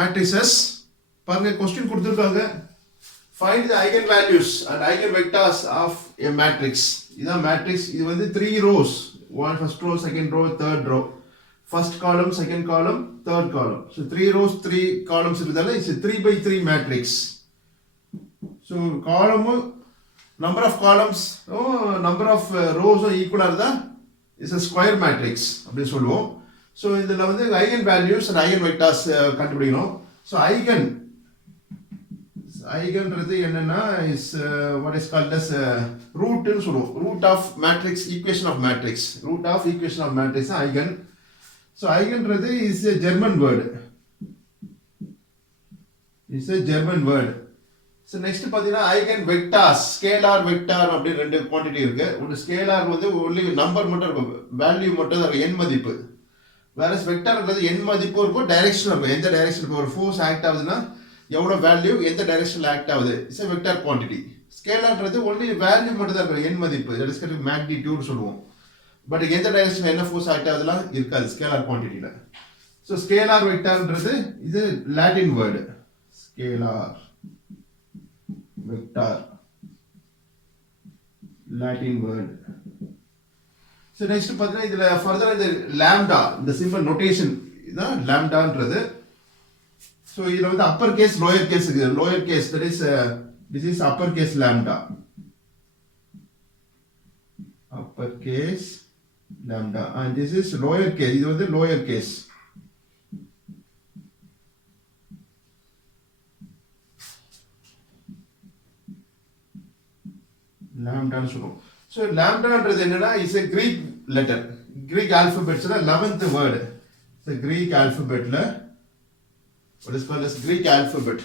matrices. பாருங்க question கொடுத்துருக்காங்க. Find the eigenvalues and eigenvectors of a matrix. இதான் matrix. இது வந்து 3 rows. One first row, second row, third row. First column, second column, third column. So 3 rows, 3 columns இருக்குதால it's a 3 by 3 matrix. So column number of columns number of rows equal இருந்தா is a square matrix அப்படி சொல்லுவோம். So இதுல வந்து eigen values and eigen vectors கண்டுபிடிக்கணும். So eigenன்றது என்னன்னா is what is called as root னு சொல்லுவோம். root of matrix, equation of matrix, root of equation of matrix eigen. So eigenன்றது is a German word. It's a German word. So next பாத்தீங்கன்னா eigen vectors, scalar vector அப்படி ரெண்டு quantity இருக்கு. ஒரு scalar வந்து only number மட்டும் இருக்கும், value மட்டும் இருக்கும், எண் மதிப்பு. whereas வெக்டார்ன்றது எண் மதிப்பு இருக்கும், டைரக்ஷன் இருக்கும். எந்த டைரக்ஷன் ஒரு ஃபோர்ஸ் ஆக்ட் ஆகுதுன்னா எவ்வளவு வேல்யூ எந்த டைரக்ஷன்ல ஆக்ட் ஆகுது, it's a vector quantity. ஸ்கேலார்ன்றது only value மட்டும் தான் இருக்கும், எண் மதிப்பு, that is called magnitude சொல்லுவோம். பட் எந்த டைரக்ஷன்ல என்ன ஃபோர்ஸ் ஆக்ட் ஆகுதுலாம் இருக்காது ஸ்கேலார் குவாண்டிட்டில. ஸோ ஸ்கேலார் வெக்டார்ன்றது இது Latin word, scalar vector, Latin word. So next பார்த்தீங்கன்னா இதுல ஃபர்தரா இந்த லாம்டா, இந்த சிம்பிள் நோட்டேஷன் இதான் லாம்டான்றது. ஸோ இதுல வந்து அப்பர் கேஸ் லோயர் கேஸ் இருக்குது. Lower case that is this is upper case lambda, upper case lambda, and this is lower case. இது வந்து lower case. lambda னு சொல்றோம். so lambdaன்றது என்னன்னா is a Greek letter, Greek alphabetல 11th word. so Greek alphabetல what is called as Greek alphabet.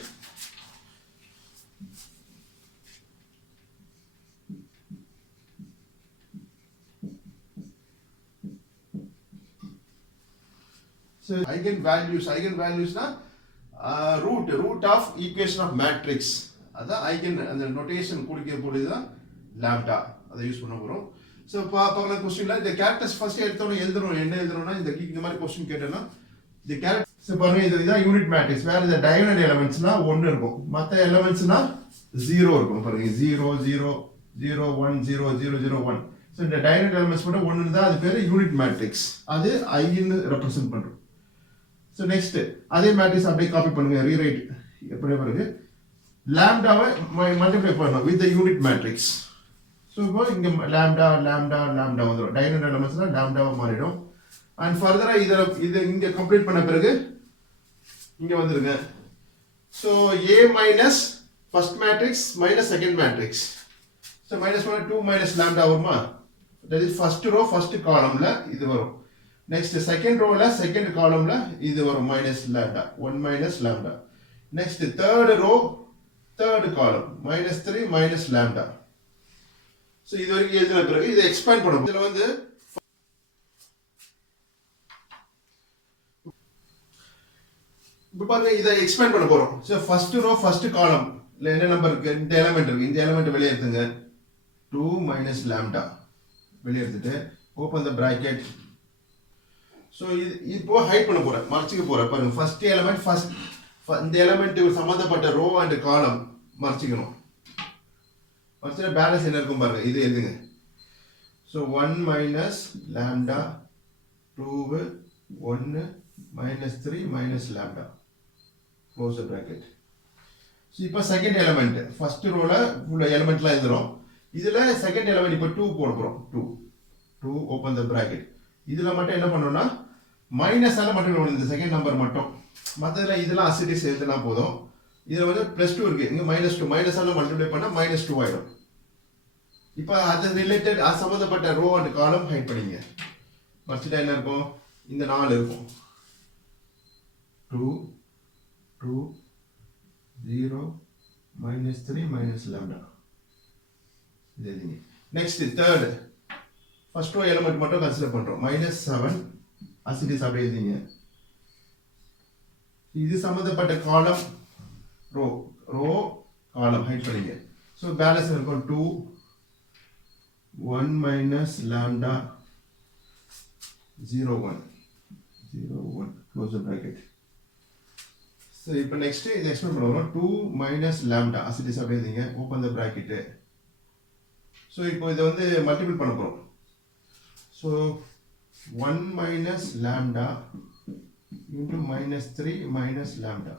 So eigenvalues na root of equation of matrix. அதான் eigen அந்த notation கொடுக்க போடுதுதான் lambda, அதை use பண்ண போறோம். So பார்க்கலாம் क्वेश्चनல இந்த கேரக்டர்ஸ் ஃபர்ஸ்ட் எடுத்தோம் எழுதணும். என்ன எழுதணும்னா இந்த மாதிரி क्वेश्चन கேட்டேன்னா இந்த கேரக்டர்ஸ் பாருங்க, இதுதான் யூனிட் மேட்ரிக்ஸ். வேற இந்த டயகோனல் எலிமெண்ட்ஸ்னா 1 இருக்கும், மத்த எலிமெண்ட்ஸ்னா 0 இருக்கும். பாருங்க 0 0 0 1 0 0 0 1. சோ இந்த டயகோனல் எலிமெண்ட்ஸ் மட்டும் 1 இருந்தா அது பேரு யூனிட் மேட்ரிக்ஸ், அது eigen ரெப்ரசன்ட் பண்றோம். So next அதே மேட்ரிக்ஸ் அப்படியே காப்பி பண்ணுங்க, ரீரைட் எப்படி பாருங்க, லாம்டாவை மல்டிப்ளை பண்ணனும் with the unit matrix. so இப்போ இங்க லாம்டா லாம்டா லாம்டா வந்துரும், டயகோனல் எலிமெண்ட்ஸ்ல லாம்டாவா மாறிடும். and further இது இங்க கம்ப்ளீட் பண்ண பிறகு இங்க வந்துருங்க. so a minus first matrix minus second matrix. so minus 1 2 minus lambda வருமா, that is first row first columnல இது வரும். next second row la second column la இது வரும் minus lambda, 1 minus lambda. next third row third column minus 3 minus lambda. so இது வரைக்கும் எழுதின பிறகு இதை எக்ஸ்பேண்ட் பண்ணுவோம். இதுல வந்து இப்போ பாருங்க இதை எக்ஸ்பேண்ட் பண்ண போறோம். so first row first column ல என்ன நம்பர் இருக்கு, இந்த எலிமெண்ட் இருக்கு, இந்த எலிமெண்ட் வெளிய எடுத்துங்க, 2 minus lambda வெளிய எடுத்துட்டு open the bracket. so இப்போ ஹைட் பண்ண போறேன், மறைச்சிக்க போறேன். பாருங்க ஃபர்ஸ்ட் எலிமெண்ட் ஃபர்ஸ்ட் இந்த எலிமெண்ட் சம்பந்தப்பட்ட ரோ அண்ட் காலம் மறைச்சிக்கணும். மறைச்சா பேலன்ஸ் என்ன இருக்கும் பாருங்க, இது எழுதுங்க. so 1 minus lambda 2 1 minus 3 minus lambda close the bracket. so இப்போ செகண்ட் எலிமெண்ட் ஃபர்ஸ்ட் ரோல உள்ள எலிமெண்ட்லாம் எழுதுறோம். இதுல செகண்ட் எலிமெண்ட் இப்போ 2 போட போறோம். 2 open the bracket. இதுல மட்டும் என்ன பண்ணனும்னா மைனஸ் ஆல மட்டும் எழுதணும், இந்த செகண்ட் நம்பர் மட்டும். மத்ததுல இதெல்லாம் அசிட்டிஸ் எழுதினா போதும். இதுல வந்து +2 இருக்கு, இங்க -2 மைனஸ் ஆல மல்டிப்ளை பண்ணா -2 ஆயிடும். இப்போ அது ரிலேட்டட் சம்பந்தப்பட்ட ரோ அண்ட் காலம் ஹைட் பண்ணிங்க. மறுச்சிட்டா என்ன இருக்கும், இந்த 4 இருக்கும். 2 2 0 -3 minus lambda. இது எழுதிங்க. Next third first row element மட்டும் கன்சிடர் பண்றோம். -7 அசிட்டிஸ் அப்படியே எழுதிங்க. இது சம்பந்தப்பட்ட காலம் ரோ காலம் ஹைட் பண்ணிங்க. ஸோ பேலன்ஸ் இருக்கும் 2 1 minus lambda 0 1 0 1 close the bracket. So இப்போ next இது explain பண்ணுவோம் 2 minus lambda as it is அப்படியே எழுதிங்க open the bracket. So இப்போ இதை வந்து multiple பண்ண போறோம். So 1 minus lambda into minus 3 minus lambda.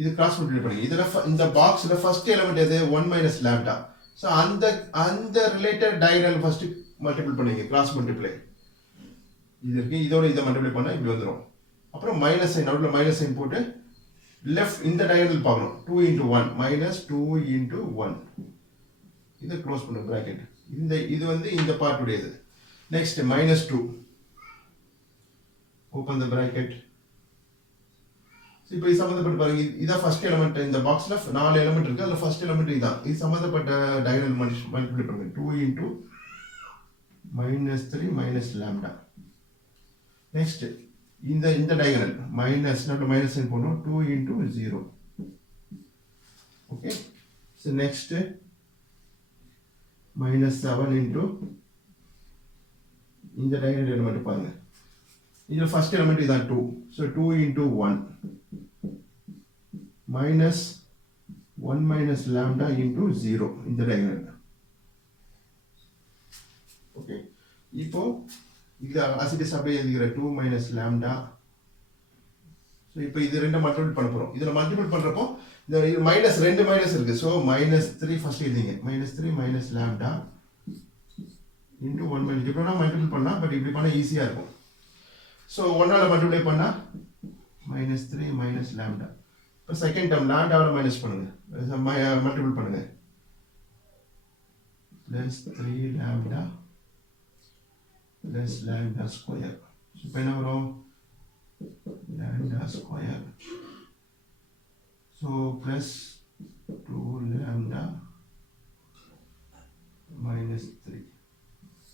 இது cross multiply பண்ணுங்க. இதுல இந்த பாக்ஸ்ல first element எது 1 minus lambda. So அந்த related diagonal first multiple பண்ணுங்க cross multiply. இதற்கு இதோட இதை multiply பண்ணா இப்படி வந்துரும். அப்புறம் மைனஸ் சைன் நடுவுல மைனஸ் சைன் போட்டு லெஃப்ட் இந்த டயகனல் பார்க்கணும் 2 into 1 minus 2 into 1 இதை க்ளோஸ் பண்ணு bracket. இது வந்து இந்த பார்ட் உடையது. Next minus 2 open the bracket. இப்போ இது சம்பந்தப்பட்ட பாருங்க இதான் ஃபர்ஸ்ட் எலிமெண்ட் இந்த பாக்ஸ்ல 4 எலிமெண்ட் இருக்கு அதுல ஃபர்ஸ்ட் எலிமெண்ட் இதான் இது சம்பந்தப்பட்ட டயகனல் மல்டிப்ளை பண்ணுங்க 2 into minus 3 minus lambda. Next இந்த diagonal minus not minus sign போடணும் 2 into 0. Okay, so next minus 7 into இந்த diagonal element பாருங்க இதுல first element இதான் 2 so 2 into 1 minus 1 minus lambda into 0 இந்த diagonal. Okay, இப்போ இது as it is அப்படியே எழுதிக்கிற 2 minus lambda. ஸோ இப்போ இது ரெண்டை மல்டிபிள் பண்ண போகிறோம் இதில் மல்டிபிள் பண்ணுறப்போ இந்த மைனஸ் 2 மைனஸ் இருக்குது ஸோ minus 3 ஃபர்ஸ்ட் எழுதிங்க minus 3 minus lambda into 1 minus இப்படினா மல்டிபிள் பண்ணலாம் பட் இப்படி பண்ணால் ஈஸியாக இருக்கும் ஸோ 1ஆல் மல்டிப்ளை பண்ணால் minus 3 minus lambda. இப்போ செகண்ட் டேர்ம் லாம்டாவில் மைனஸ் பண்ணுங்கள் மல்டிபிள் பண்ணுங்கள் plus 3 lambda plus lambda square. So இப்போ என்ன வரும் lambda square. So plus 2 lambda minus 3.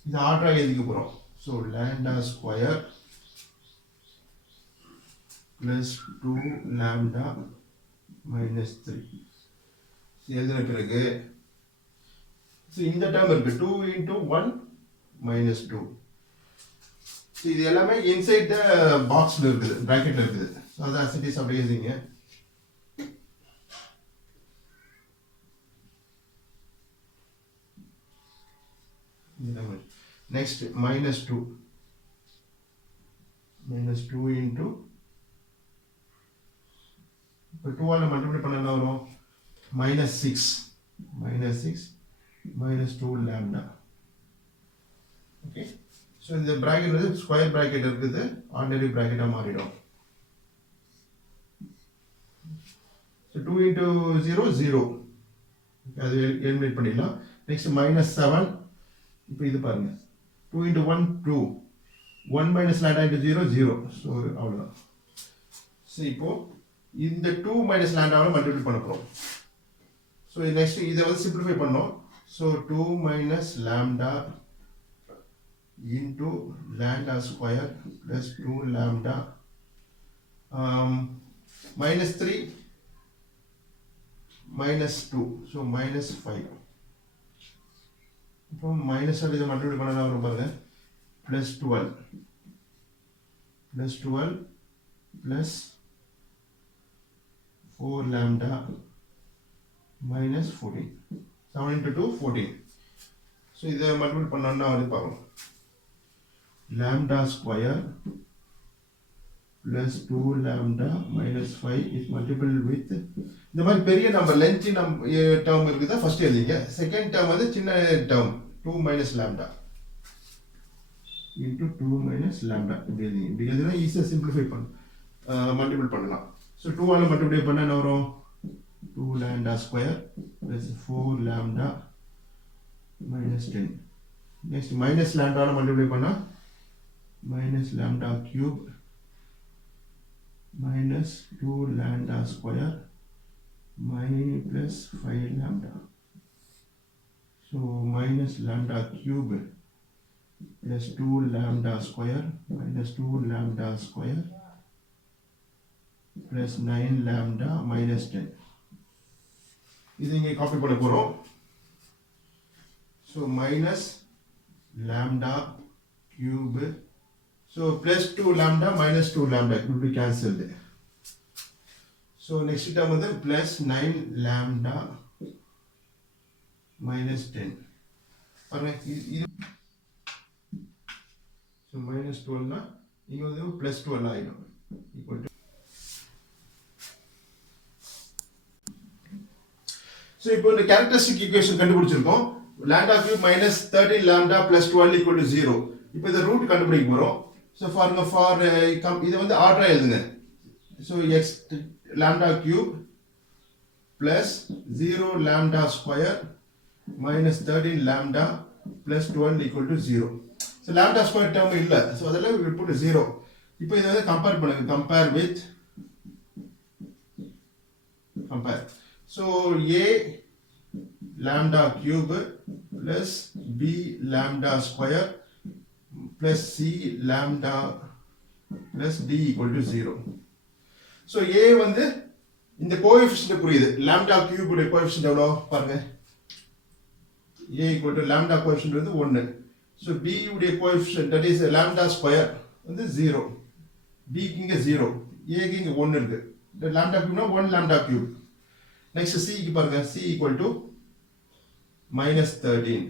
இது ஆர்டரா எழுதிக்க போறோம். So lambda square plus 2 lambda minus 3. எழுதின பிறகு இந்த டேர்ம் இருக்கு 2 into 1 minus 2. இது எல்லாமே இன்சைட் த பாக்ஸ்ல இருக்குது பிராக்கெட்ல இருக்குது சோ அத as it is அப்படியே எழுதிங்க நெக்ஸ்ட் -2 into இப்போ 2 ஆல மல்டிப்ளை பண்ணா என்ன வரும் -6 minus 2 lambda. Okay, so இந்த bracket வந்து ஸ்கொயர் bracket இருக்குது ஆர்டினரி bracket ஆ மாறிடும். So 2 into 0 0 அது எலிமினேட் பண்ணிடலாம். நெக்ஸ்ட் -7 இப்போ இது பாருங்க 2 into 1 2 1 minus lambda into 0 0 so அவ்வளவுதான். So இப்போ இந்த 2 minus lambda ஆல மல்டிப்ளை பண்ண போறோம். So நெக்ஸ்ட் இத வந்து சிம்பிளிஃபை பண்ணோம். So 2 minus lambda into lambda square plus 2 lambda minus 3 minus 2 so minus 5. இப்போ minus இத மல்டிப்ளை பண்ணா வரும் பாருங்க plus 12 plus 4 lambda minus 14. 7 into 2 14. So இதை மல்டிபிள் பண்ணோம்னா வந்து பார்க்கணும் lambda square plus 2 lambda minus 5 is multiple with இந்த மாதிரி பெரிய நம்பர் லென்த் டேர்ம் இருக்குதா ஃபர்ஸ்ட் எழுதிங்க செகண்ட் டேர்ம் வந்து சின்ன term 2 minus lambda into 2 minus lambda இப்படி எழுதினா ஈஸியாக சிம்பிளிஃபை மல்டிபிள் பண்ணலாம். ஸோ 2 ஆல் மல்டிப்ளை பண்ணால் என்ன வரும் 2 lambda square plus 4 lambda minus 10. Next minus lambda all multiply பண்ணால் minus lambda cube minus 2 lambda square minus plus 5 lambda. So minus lambda cube plus 2 lambda square minus 2 lambda square plus 9 lambda minus 10. இது இங்கே copy பண்ண போறோம். So minus lambda cube so plus 2 lambda minus 2 lambda it will be cancelled. So next term வந்து plus 9 lambda minus 10. பாருங்க இது so minus 12 னா இங்க வந்து plus 12 ஆயிடும் equal to. So இப்போ இந்த characteristic equation கண்டுபிடிச்சிருக்கோம். Lambda cube minus 13 lambda plus 12 equal to 0. இப்போ இந்த ரூட் கண்டுபிடிக்க போறோம். So for இது வந்து ஆர்டரா எழுதுங்க. So x lambda cube plus 0 lambda square minus 13 lambda plus 12 equal to 0. So lambda square term இல்ல. So அதெல்லாம் we put 0. இப்போ இதை வந்து compare பண்ணுங்க. compare. So a lambda cube plus b lambda square plus c lambda plus d equal to 0. So a வந்து இந்த coefficient புரியுது. lambda cube உடைய கோஎஃபிஷியன்ட் எவ்வளவு பாருங்க. a equal to lambda coefficient வந்து 1. So b உடைய coefficient that is lambda square வந்து 0. b க்கு இங்க 0, a க்கு இங்க 1 இருக்கு. இந்த lambda cube னா 1 lambda cube. Next c க்கு பாருங்க, c equal to minus 13.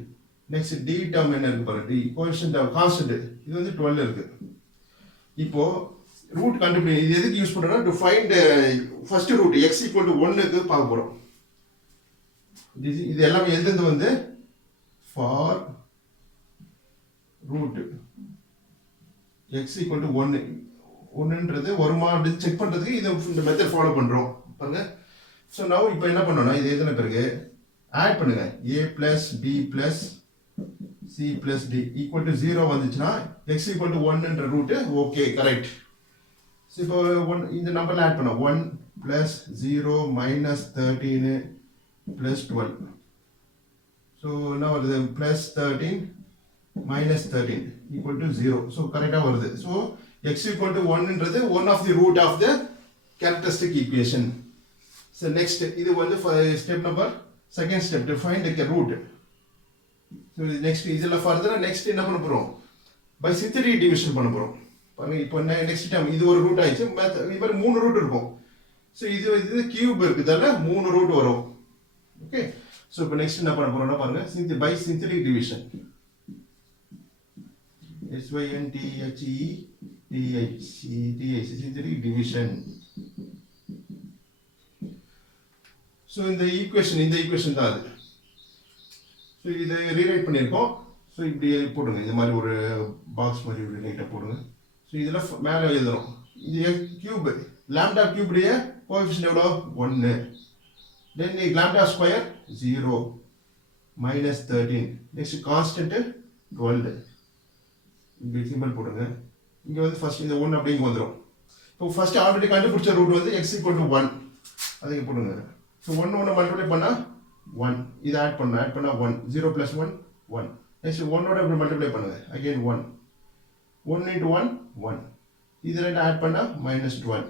Next d term என்ன இருக்கு பாருங்க, d கோஎஃபிஷியன்ட் கான்ஸ்டன்ட் இது வந்து 12 இருக்கு. இப்போ ரூட் கண்டுபிடி, இது எதுக்கு யூஸ் பண்றோம்னா to find first root x equal to 1 க்கு பார்க்க போறோம். இது எல்லாமே எழுதுறது வந்து for root x equal to 1 1ன்றது வருமா அப்படி செக் பண்றதுக்கு இந்த மெத்தட் ஃபாலோ பண்றோம் பாருங்க. சோ now இப்போ என்ன பண்ணனும்னா இது எழுதின பிறகு ஆட் பண்ணுங்க a plus b plus c plus d equal to 0 வந்துச்சுனா x equal to 1 ன்ற ரூட் ஓகே கரெக்ட். சோ இப்போ இந்த நம்பர்ல ஆட் பண்ணோம் 1 plus 0 minus 13 plus 12. So now it is plus 13 minus 13 equal to 0. So correct ah varudhu. So x equal to 1 ன்றது one of the root of the characteristic equation. So next இது வந்து step number second step to find the root. So next இதெல்லாம் further next என்ன பண்ண போறோம், by synthetic division பண்ண போறோம். பாருங்க இப்போ next term இது ஒரு ரூட் ஆயிச்சு, இது மாதிரி மூணு ரூட் இருக்கும். So இது கியூப் இருக்குதால மூணு ரூட் வரும். ஓகே, so இப்போ next என்ன பண்ண போறோம்னா பாருங்க by synthetic division. synthetic division. So இந்த ஈக்குவேஷன் தான் அது. ஸோ இதை ரீரைட் பண்ணியிருக்கோம். ஸோ இப்படி போடுங்க, இந்த மாதிரி ஒரு பாக்ஸ் மாதிரி ஒரு லைட்டாக போடுங்க. ஸோ இதில் மேலே எழுதுறோம் இது கியூப் லாம்டா கியூபுடைய கோஎஃபிஷியன்ட் எவ்வளோ 1. Then lambda square 0 minus 13. Next constant 12. இப்படி சிம்பிள் போடுங்க. இங்கே வந்து ஃபர்ஸ்ட் இந்த 1 அப்படிங்க வந்துடும். இப்போ ஃபர்ஸ்ட் ஆல்ரெடி கண்டுபிடிச்ச ரூட் வந்து x equal to 1 அதை போடுங்க. ஸோ 1 மல்டிப்ளை பண்ணால் 1, இது ஆட் பண்ணா 1, 0 plus 1 1. நெக்ஸ்ட் 1 ஓட இப்படி மல்டிப்ளை பண்ணுங்க, அகைன் 1 into 1 1. இது ரெண்டு ஆட் பண்ணா minus 12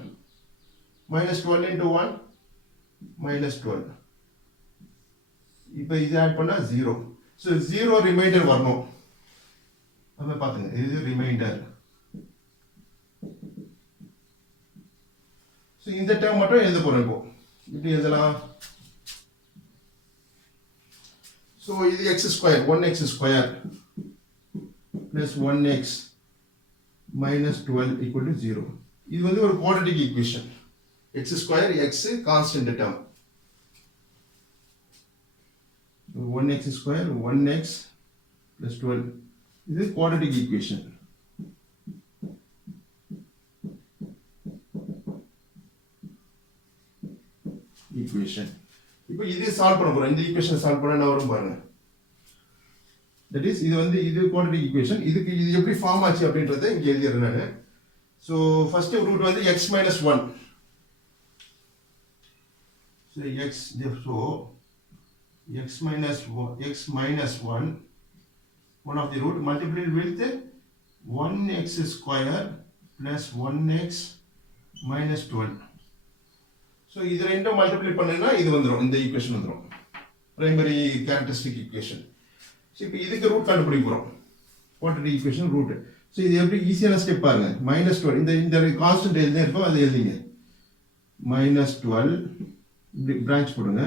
into 1 minus 12. இப்போ இது ஆட் பண்ணா 0. ஸோ 0 ரிமைண்டர் வரணும். நம்ம பார்த்துங்க, இது ரிமைண்டர். ஸோ இந்த டேர்ம் மட்டும் எழுத போறோம். இப்போ இப்படி எழுதலாம். ஸோ இது x square 1x square plus 1x minus 12 equal to 0. இது வந்து ஒரு quadratic equation. x square x constant term. 1x square 1x plus 12 இது குவாட்ரேட்டிக் ஈக்குவேஷன். இப்போ இது சால்வ் பண்ண போறோம். இந்த ஈக்குவேஷன் சால்வ் பண்ணா என்ன வரும் பாருங்க. தட் இஸ் இது வந்து இது குவாட்ரேட்டிக் ஈக்குவேஷன். இதுக்கு இது எப்படி ஃபார்ம் ஆச்சு அப்படின்றதை இங்க எழுதிறேன் நான். சோ ஃபர்ஸ்ட் ரூட் வந்து x minus 1. So x minus 1 one of the root multiplied with 1x square plus 1x minus 12. So இது ரெண்டும் மல்டிப்ளை பண்ணேன்னா இது வந்துரும், இந்த ஈக்குவேஷன் வந்துரும், பிரைமரி கேரக்டரிஸ்டிக் ஈக்குவேஷன். ஸோ இப்போ இதுக்கு ரூட் கண்டுபிடிக்க போகிறோம், குவாட்ரேட்டிக் ஈக்குவேஷன் ரூட். ஸோ இது எப்படி ஈஸியான ஸ்டெப் பாருங்க. -12 இந்த கான்ஸ்டன்ட் எழுதி இருக்கோ அதை எழுதிங்க. minus 12 இப்படி பிரான்ச் போடுங்க.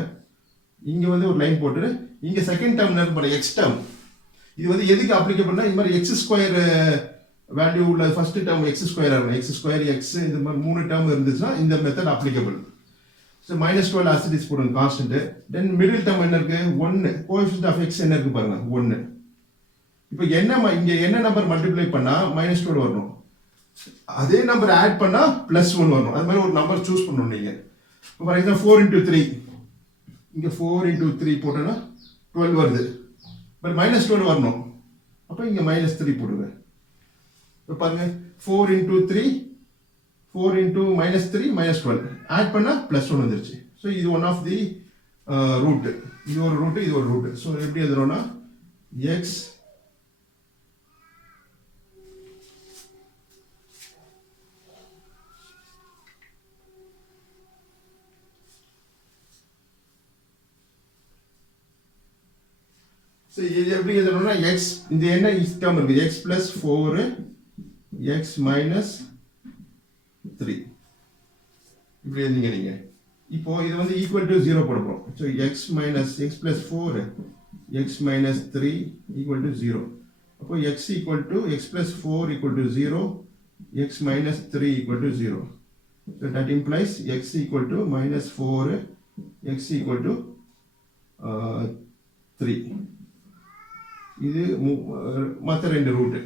இங்கே வந்து ஒரு லைன் போட்டு இங்கே செகண்ட் டேர்ம் இருக்கு எக்ஸ் டேர்ம். இது வந்து எதுக்கு அப்ளிகபிள்னா இந்த மாதிரி எக்ஸ் ஸ்கொயர் வேல்யூ உள்ள ஃபர்ஸ்ட் டேர்ம் எக்ஸ் ஸ்கொயர் ஆகும். எக்ஸ் ஸ்கொயர் எக்ஸ் இந்த மாதிரி 3 டேர்ம் இருந்துச்சுன்னா இந்த method applicable. So minus 12 as it is போடுங்க கான்ஸ்டன்ட். தென் மிடில் டேர்ம் என்ன இருக்கு 1 கோஎஃபிஷியன்ட் ஆஃப் எக்ஸ் என்ன இருக்கு பாருங்க 1. இப்போ இங்கே என்ன நம்பர் மல்டிப்ளை பண்ணா -12 வரணும். அதே நம்பர் ஆட் பண்ணா +1 வரணும். அது மாதிரி ஒரு நம்பர் சூஸ் பண்ணணும் நீங்க. இப்போ ஃபார் எக்ஸாம்பிள் 4 into 3 இங்க 4 into 3 போட்டோம்னா 12 வருது. பட் -12 வரணும். அப்போ இங்க -3 போடுங்க. இப்போ பாருங்க 4 into 3 4 into -3 -12 ஆட் பண்ணா +1 வந்துருச்சு. ஸோ இது ஒன் ஆஃப் தி ரூட். இது ஒரு ரூட், இது ஒரு ரூட். ஸோ எப்படி எழுதுறோம்னா எக்ஸ் எப்படி எழுதணும்னா எக்ஸ் இந்த என்ன டேர்ம் இருக்கு எக்ஸ் பிளஸ் 4 எக்ஸ் மைனஸ் 3 இப்படி எழுதிங்க நீங்க. இப்போ இது வந்து ஈக்குவல் டு 0 போட போறோம். So X minus X plus 4 X minus 3 equal to 0. அப்போ X equal to X plus 4 equal to 0 X minus 3 equal to 0. So that implies X equal to -4 X equal to 3. இது மற்ற ரெண்டு root.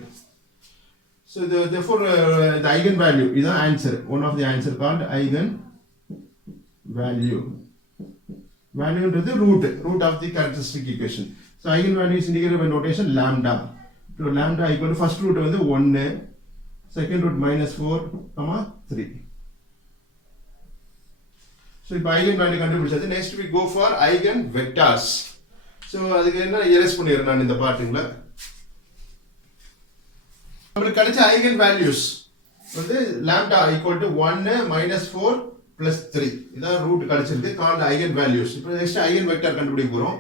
So therefore the eigen value is the answer, one of the answer called eigen value. Value is the root of the characteristic equation. So eigen value is indicated by notation lambda. So lambda equal to first root வந்து 1, second root -4, 3. So இப்போ eigen value கண்டுபிடிச்சாச்சு. Next we go for eigen vectors. So அதுக்கு என்ன erase பண்ணிடுறேன் நான் இந்த பார்ட்டுங்கள. நமக்கு கிடைச்ச eigen values வந்து lambda equal to 1 -4 plus 3. இதான் ரூட் கிடைச்சிருக்கு called eigen values. இப்போ நெக்ஸ்ட் eigen vector கண்டுபிடிக்க போறோம்.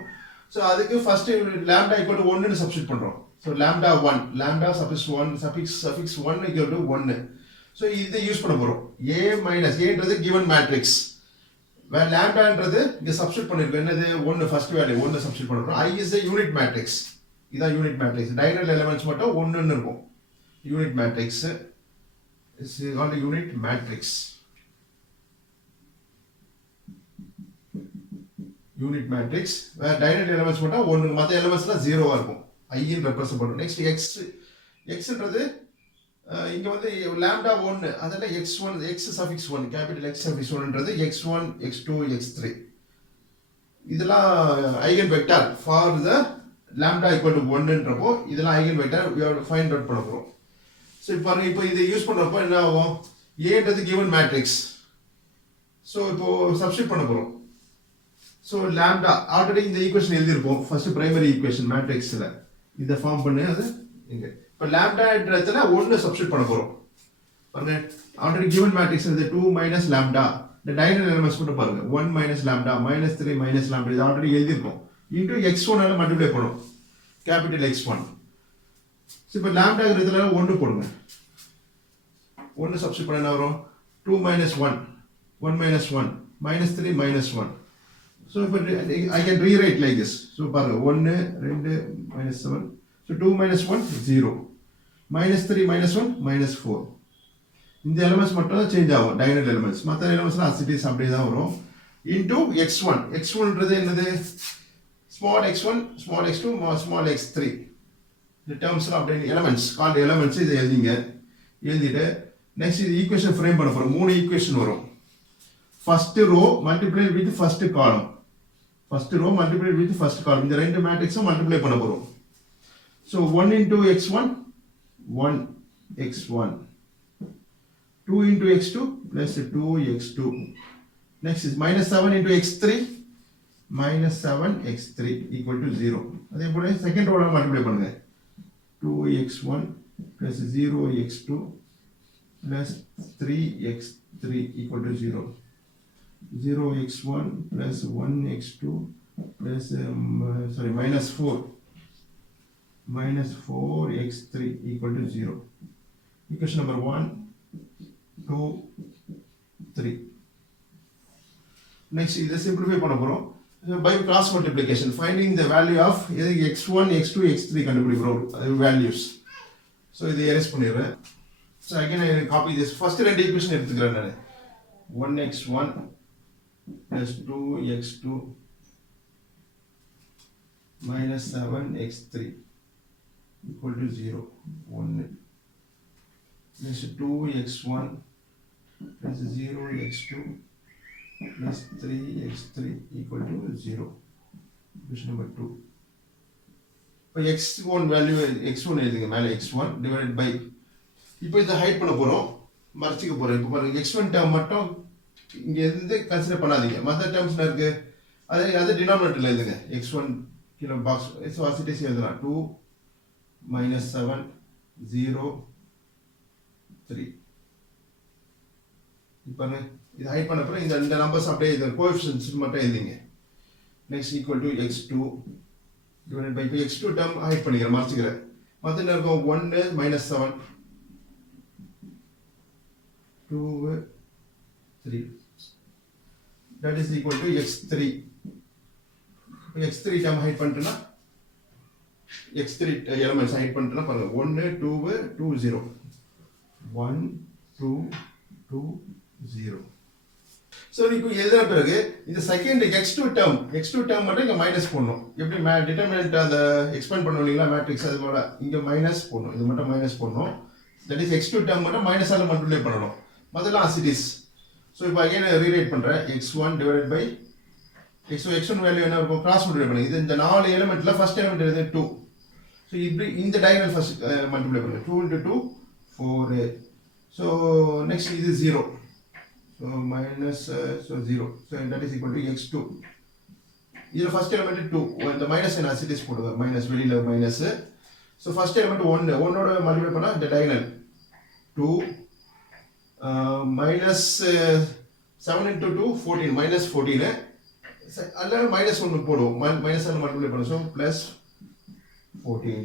So அதுக்கு ஃபர்ஸ்ட் lambda equal to 1 னு சப்ஸ்டிட் பண்றோம். So lambda 1 lambda suffix 1 equal to 1. So இதை யூஸ் பண்ண போறோம். a minus a ன்றது given matrix. where lambda ன்றது இங்க சப்ஸ்டிட் பண்ணிருக்கோம். என்னது 1 ஃபர்ஸ்ட் வேல்யூ 1 சப்ஸ்டிட் பண்றோம். I is a unit matrix. இதான் யூனிட் மேட்ரிக்ஸ். diagonal elements மட்டும் 1 ன்னு இருக்கும். unit matrix is called a unit matrix. Unit matrix where diagonal elements மட்டும் 1 மத்த எலிமெண்ட்ஸ்லாம் 0 ஆ இருக்கும். I ன்னு ரெப்ரசன்ட் பண்றோம். நெக்ஸ்ட் x ன்றது இங்க வந்து lambda 1 அதனால x1 x suffix 1 capital X suffix 1 ன்றது x1 x2 x3 இதெல்லாம் eigen vector for the lambda equal to 1 ன்றப்போ இதெல்லாம் eigen vector we have to find out பண்ண போறோம். So இப்போ இதை யூஸ் பண்றப்போ என்ன ஆகும் a ன்றது given matrix. So இப்போ சப்ஸ்டிட் பண்ண போறோம். So lambda ஆல்ரெடி இந்த ஈக்குவேஷன் எழுதி இருப்போம் ஃபர்ஸ்ட் பிரைமரி ஈக்குவேஷன் மேட்ரிக்ஸ்ல இத ஃபார்ம் பண்ணி அது இங்க இப்போ lambda ன்றதுல 1 சப்ஸ்டிட் பண்ண போறோம். பாருங்க already given matrix is 2 minus lambda. the diagonal elements மட்டும் பாருங்க 1 minus lambda -3 minus lambda இது ஆல்ரெடி எழுதி இருப்போம். into x1 ஆல மல்டிப்ளை பண்ணும் கேபிட்டல் x1. இப்போ lambda ன்றதுல 1 போடுங்க. 1 சப்ஸ்டிட் பண்ணா என்ன வரும் 2 minus 1 1 minus 1 -3 -1. So I can rewrite like this. So பாருங்க 1 2 -7. So 2 minus 1 0 -3 -1 -4. இந்த எலிமெண்ட்ஸ் மட்டும் தான் சேஞ்ச் ஆகும் diagonal elements. மற்ற எலிமெண்ட்ஸ்லாம் as it is அப்படியே தான் வரும். into x1. x1 ன்றது என்னது small x1 small x2 small x3. the terms of elements called elements இதை எழுதிங்க. எழுதிட்டு நெக்ஸ்ட் இது ஈக்குவேஷன் ஃப்ரேம் பண்ண போறோம். மூணு ஈக்குவேஷன் வரும். First row multiply with first column. First row multiply with first column. இந்த ரெண்டு மேட்ரிக்ஸும் மல்டிப்ளை பண்ண போறோம். So 1 into x1 1 x1 2 into x2 plus 2 x2. Next is -7 into x3 -7 x3 equal to 0. அதே போல செகண்ட் ரோல மல்டிப்ளை பண்ணுங்க. 2x1 plus 0x2 plus 3x3 equal to 0. 0x1 plus 1x2 plus -4x3 equal to 0. Equation number 1 2 3. Next இதை simplify பண்ண போகிறோம். By cross multiplication finding the value of x1 x2 x3 கண்டுபிடிக்கிறோம் values. So இதை erase பண்ணிடுறேன். So again I copy this. First ரெண்டு equation எடுத்துக்கிறேன் நான். 1x1 plus 2x2 minus 7x3 equal to 0. 1 plus 2x1 plus 0x2 plus 3x3 equal to 0. Equation number 2. இப்போ x1 value x1 எழுதுங்க மேலே. x1 divided by, இப்போ இதை height பண்ண போகிறோம், மறைச்சிக்க போகிறோம். இப்போ பாருங்க x1 டேர்ம் மட்டும் இங்கே இருந்து கன்சிடர் பண்ணாதீங்க. மற்ற டேர்ம்ஸ்ல இருக்கு அது டினாமினேட்டர்ல எழுதுங்க. x1 கிலோ பாக்ஸ் வாசிட்டேஸ் எழுதலாம். 2 minus 7 0 3. இப்போ இது ஹைட் பண்ண அப்புறம் இந்த நம்பர்ஸ் அப்படியே இந்த கோஎஃபிஷியன்ட்ஸ் மட்டும் எழுதிங்க. Next equal to x2 divided by, இப்போ x2 டேர்ம் ஹைட் பண்ணிக்கிறேன், மறைச்சிக்கிறேன். மற்ற என்ன இருக்கும்? 1 minus 7 2 3. That is equal to x3. x3 term height பண்ணிட்டேன்னா x3 elements height பண்ணிட்டேன்னா பாருங்க 1 2 2 0 1 2 2 0. ஸோ இப்போ எழுதின பிறகு இந்த செகண்ட் x2 டேர்ம் மட்டும் இங்கே மைனஸ் போடணும். எப்படி டிட்டர்மினன்ட் அந்த எக்ஸ்பேண்ட் பண்ணணும் இல்லைங்களா மேட்ரிக்ஸ், அது போல இங்கே மைனஸ் போடணும். இது மட்டும் மைனஸ் போடணும். தட் இஸ் x2 டேர்ம் மட்டும் மைனஸால் மல்டிப்ளை பண்ணணும். முதல்ல as it is. ஸோ இப்போ அகைன் ரீரைட் பண்ணுறேன். x1 divided by x1 value என்ன இருக்கும்? கிராஸ் மல்டிப்ளை பண்ணுங்க. இது இந்த 4 எலிமெண்ட்ல ஃபர்ஸ்ட் எலிமெண்ட் எழுது 2. ஸோ இப்படி இந்த டயகனல் ஃபர்ஸ்ட் மல்டிப்ளை பண்ணுங்க. 2 into 2 4. ஸோ நெக்ஸ்ட் இது 0. So minus so 0. So that is equal to x2. இதில் ஃபர்ஸ்ட் எலிமெண்ட் 2. இந்த மைனஸ் என்ன as it is போடுங்க. மைனஸ் வெளியில் மைனஸ். So first element 1. 1ஓட மல்டிப்ளை பண்ணால் இந்த டயகனல் 2 minus 7 into 2 14 minus 14. அல்லது மைனஸ் 1 போடுவோம். மைனஸ் 1 மல்டிப்ளை பண்ணுவோம். So plus 14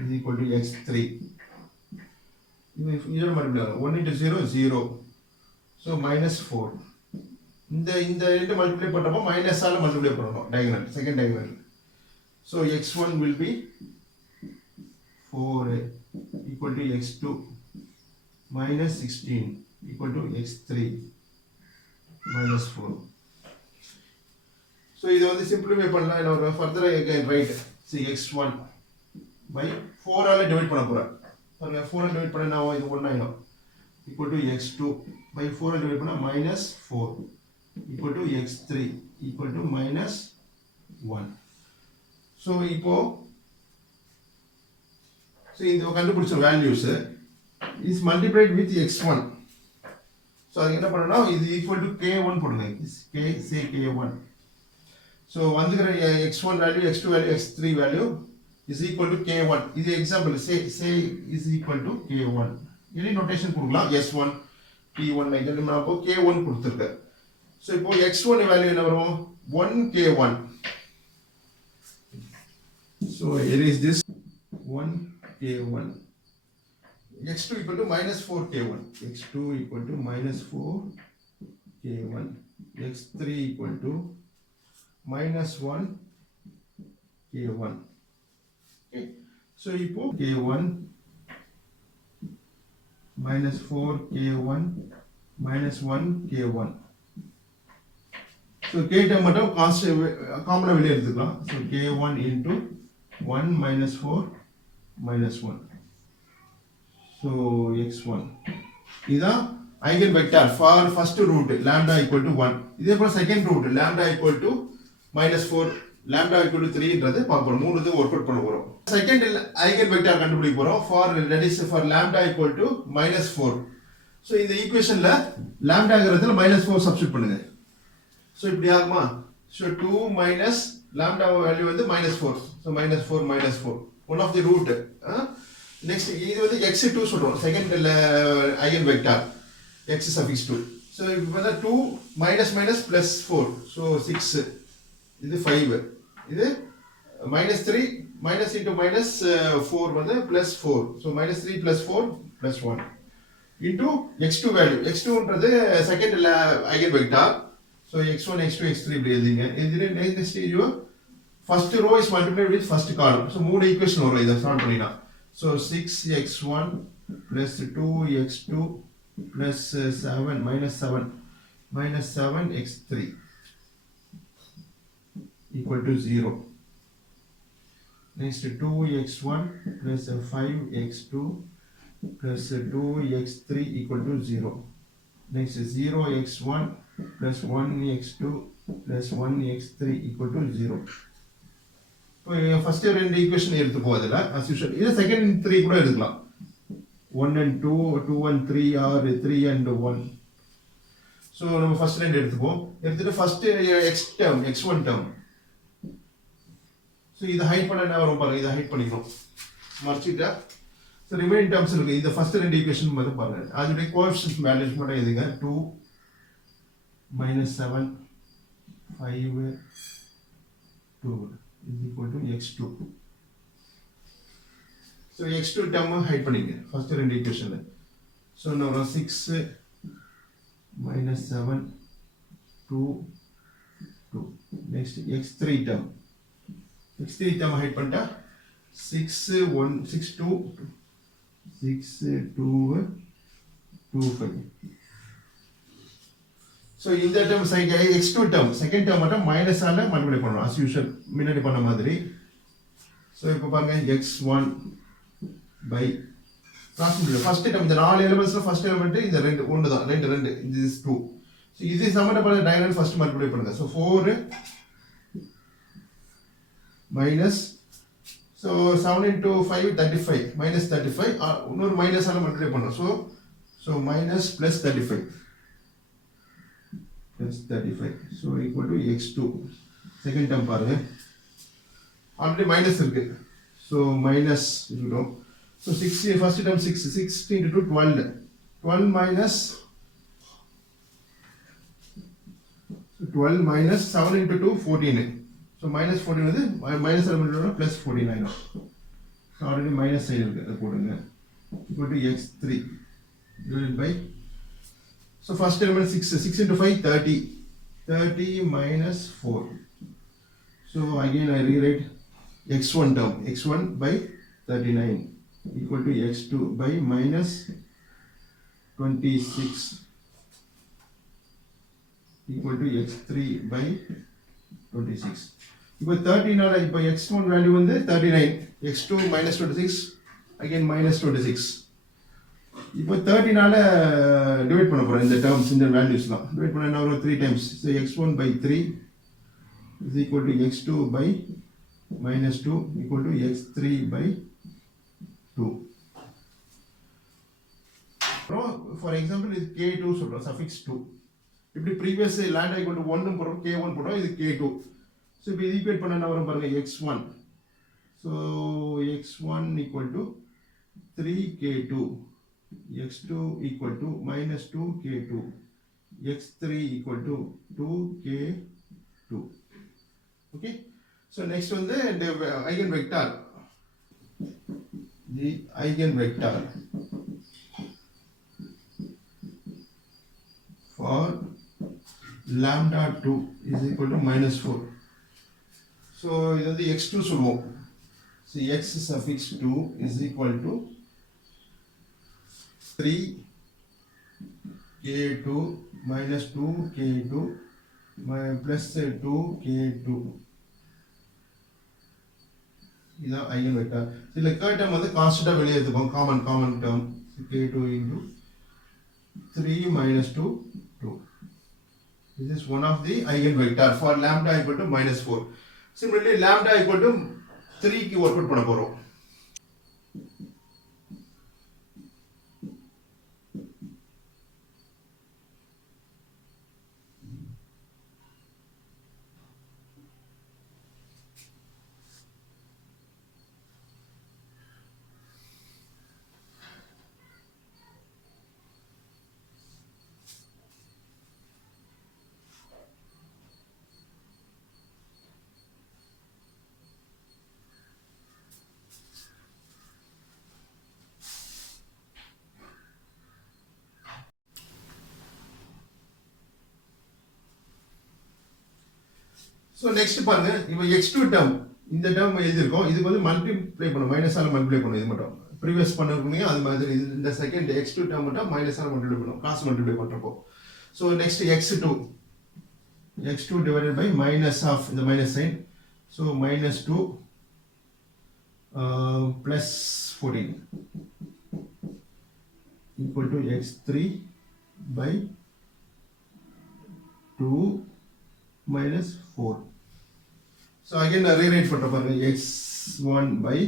is equal to x3. இதோட மல்டிப்ளை 1 into 0 0. So minus 4. இந்த ரெண்டு மல்டிப்ளை பண்ணுறப்போ மைனஸால் மல்டிப்ளை பண்ணணும் diagonal, second diagonal. So x1 will be 4 equal to x2 minus 16 equal to x3 minus 4. So இது வந்து simplify பண்ணலாம். என்ன further again write. See x1 by 4 ஆல டிவைட் பண்ண போறேன். பாருங்க 4 ஆல டிவைட் பண்ணா நான் இது 1 ஆயிடும். equal to x2 by 4 ஆல டிவைட் பண்ணா minus 4 equal to x3 equal to minus 1. So இப்போ இந்த கண்டுபிடிச்ச values is multiplied with x1. So அது என்ன பண்ணனும்னா இது equal to k1 போடுங்க. say k1. So வந்துக்கிற x1 value, x2 value, x3 value is equal to k1. இது example say is equal to k1. any notation கொடுக்கலாம். s1 p1 like that நம்ம அப்போ k1 கொடுத்திருக்கேன். So இப்போ x1 value என்ன வரும்? 1k1. So here is this 1k1. x2 equal to minus 4k1. x2 equal to minus 4k1. x3 equal to minus 1k1. Okay. So இப்போ k1 minus 4k1 minus 1k1. So k term மட்டும் காமனா வெளிய எடுத்துக்கலாம். So k1 into 1 minus 4 minus 1. So x1 இதான் eigen vector for first root lambda equal to 1. இதே போல second root lambda equal to minus 4 lambda equal to 3 ன்றது பார்ப்போம். மூணு இது வொர்க் அவுட் பண்ண போறோம். செகண்ட் eigen vector கண்டுபிடிக்க போறோம் for that is for lambda equal to minus 4. So இந்த ஈக்குவேஷன்ல lambdaங்கிறதுல minus 4 சப்ஸ்டிட்யூட் பண்ணுங்க. So இப்படி ஆகுமா? So 2 minus lambda வேல்யூ வந்து minus 4. So minus 4 minus 4 one of the root. Next இது வந்து x2 சொல்றோம். Second eigen vector x suffix 2. So இப்போ வந்து 2 minus minus plus 4. So 6. இது 5. இது minus 3 minus into minus 4 வந்து plus 4. So minus 3 plus 4 plus 1. into x2 value. x2 ன்றது second eigenvector. So x1, x2, x3 இப்படி எழுதிங்க. Next your first row is multiplied with first column. So மூணு equation வரும் இதை solve பண்ணினா. So 6x1 plus 2x2 plus 7 minus 7x3 equal to 0. Next 2x1 plus 5x2 plus 2x3 equal to 0. Next 0x1 plus 1x2 plus 1x3 equal to 0. இப்போ first ரெண்டு equation எடுத்துப்போம் அதில் as usual. இது second 3 கூட எடுக்கலாம். 1 and 2, 2 and 3 or 3 and 1. So நம்ம first ரெண்டு எடுத்துப்போம். எடுத்துட்டு ஃபர்ஸ்ட் x1 டேர்ம். ஸோ இதை ஹைட் பண்ண என்ன வரும் பாருங்க, இதை ஹைட் பண்ணிக்கணும் மறைச்சிட்டா. ஸோ ரிமைனிங் டேர்ம்ஸ் இருக்கு. இந்த ஃபர்ஸ்ட் ரெண்டு ஈக்குவேஷன் மட்டும் பாருங்க, அதோடைய கோஎஃபிஷியன்ட் வேல்யூஸ் மட்டும் எழுதுங்க. 2 minus 7 5 2 is equal to x2. So x2 term hide பண்ணிங்க first ரெண்டு equationல. So now 6 minus 7 2 2. Next x3 term. x3 term hide பண்ணிட்டா 6 1 6 2 6 2 2 5. So இந்த term x2 term second term மட்டும் minus ஆல மல்டிப்ளை பண்ணனும் as usual முன்னாடி பண்ண மாதிரி. So இப்போ பாருங்க x1 by first term இந்த நாலு எலிமெண்ட்ஸ்ல first element இந்த ரெண்டு ஒன்னு தான், ரெண்டு this is 2. So இது சமன்பாடு பண்ண diagonal first மல்டிப்ளை பண்ணுங்க. So 4 minus so 7 into 5 35 minus 35 இன்னொரு மைனஸ் ஆல மல்டிப்ளை பண்ணனும். So minus plus 35 plus 35, so equal to x2. Second term பாருங்க, already minus இருக்கு. So minus you know, so 6 first term 6 into 2 12 minus 12 minus 7 into 2 14. So minus 14 வந்து minus element plus 49. So already minus sign இருக்கு, அது போடுங்க. Equal to x3 divided by, so first element 6 into 5 30 minus 4. So again I rewrite x1 term, x1 by 39 equal to x2 by minus 26 equal to x3 by 26. இப்போ 30 நால இப்போ x1 value வந்து 39, x2 minus 26 again minus 26. இப்போ 30 நால divide பண்ண போறோம் இந்த terms, இந்த வேல்யூஸ்லாம் டிவைட் பண்ணா என்ன வரும் 3 times. So x1 by 3 is equal to x2 by minus 2 equal to x3 by 2. For example இது k2 சொல்றோம், suffix 2. இப்படி previous land equal to 1 போறோம், k1 போறோம், இது k2. So இப்போ இது ஈக்குவேட் பண்ணா என்ன வரும் பாருங்க x1. So x1 equal to 3k2, x2 equal to minus 2k2, x3 equal to 2k2. Okay, so next one the eigenvector, the eigenvector for lambda 2 is equal to minus 4. So இது x2 சொல்லுவோம். So x suffix 2 is equal to 3k2 minus 2k2 plus 2k2. இதான் eigenvector. இதுல k term வந்து கான்ஸ்டன்டா வெளியே எடுத்துப்போம், common term k2 into 3 minus 2 2. This is one of the eigenvector for lambda equal to minus 4. Similarly lambda equal to 3 க்கு work out பண்ண போறோம். So next பாருங்க இப்போ x2 டேர்ம் இந்த டேர்ம் எழுதியிருக்கோம் இதுக்கு வந்து மல்டிப்ளை பண்ணும் மைனஸால் மல்டிப்ளை பண்ணும் இது மட்டும் ப்ரீவியஸ் பண்ணிருக்கீங்க அது மாதிரி இந்த செகண்ட் x2 டேர்ம் மட்டும் மைனஸால் மல்டிப்ளை பண்ணும் கிராஸ் மல்டிப்ளை பண்ணுறப்போ so next x2 divided by minus of the minus sign so minus 2 plus 14 equal to x3 by 2 minus 4 so again rewrite பண்ற பாருங்க x1 by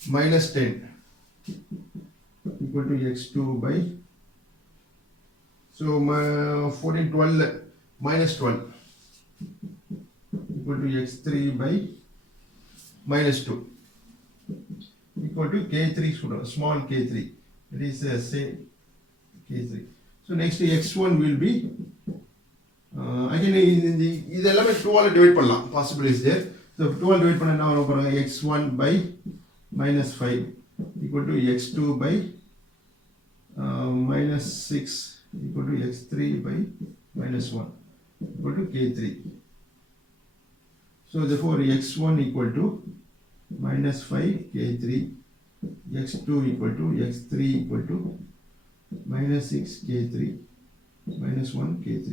minus 10 equal to x2 by so 14 12 minus 12 equal to x3 by minus 2 equal to k3 small k3 it is say k3 so next x1 will be again இதெல்லாம் 2 ஆல divide பண்ணலாம் possible is there so 2 ஆல divide பண்ணா என்ன வரும் பாருங்க x1 by minus 5 equal to x2 by minus 6 equal to x3 by minus 1 equal to k3 so therefore x1 equal to minus 5 k3 x2 equal to x3 equal to minus 6 k3 minus 1 k3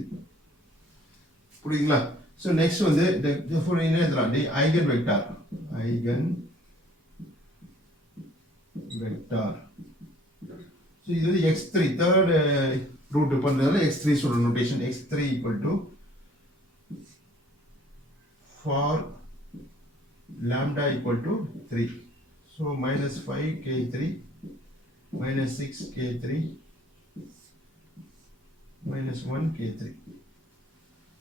புரியுதுங்களா so next வந்து therefore என்ன எழுதலாம் eigen vector so இது வந்து x3 third root பண்றதால x3 சொல்ற notation x3 equal to for lambda equal to 3 so minus 5 k3 minus 6 k3 minus 1 k3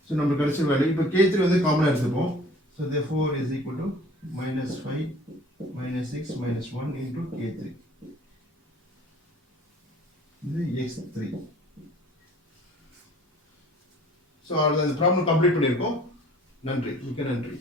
so நம்ம கடைசி value இப்போ k3 வந்து காமனா எடுத்துப்போம் so therefore is equal to minus 5 minus 6 minus 1 into k3 இது x3 so அந்த problem complete பண்ணிருக்கோம் நன்றி மிக்க நன்றி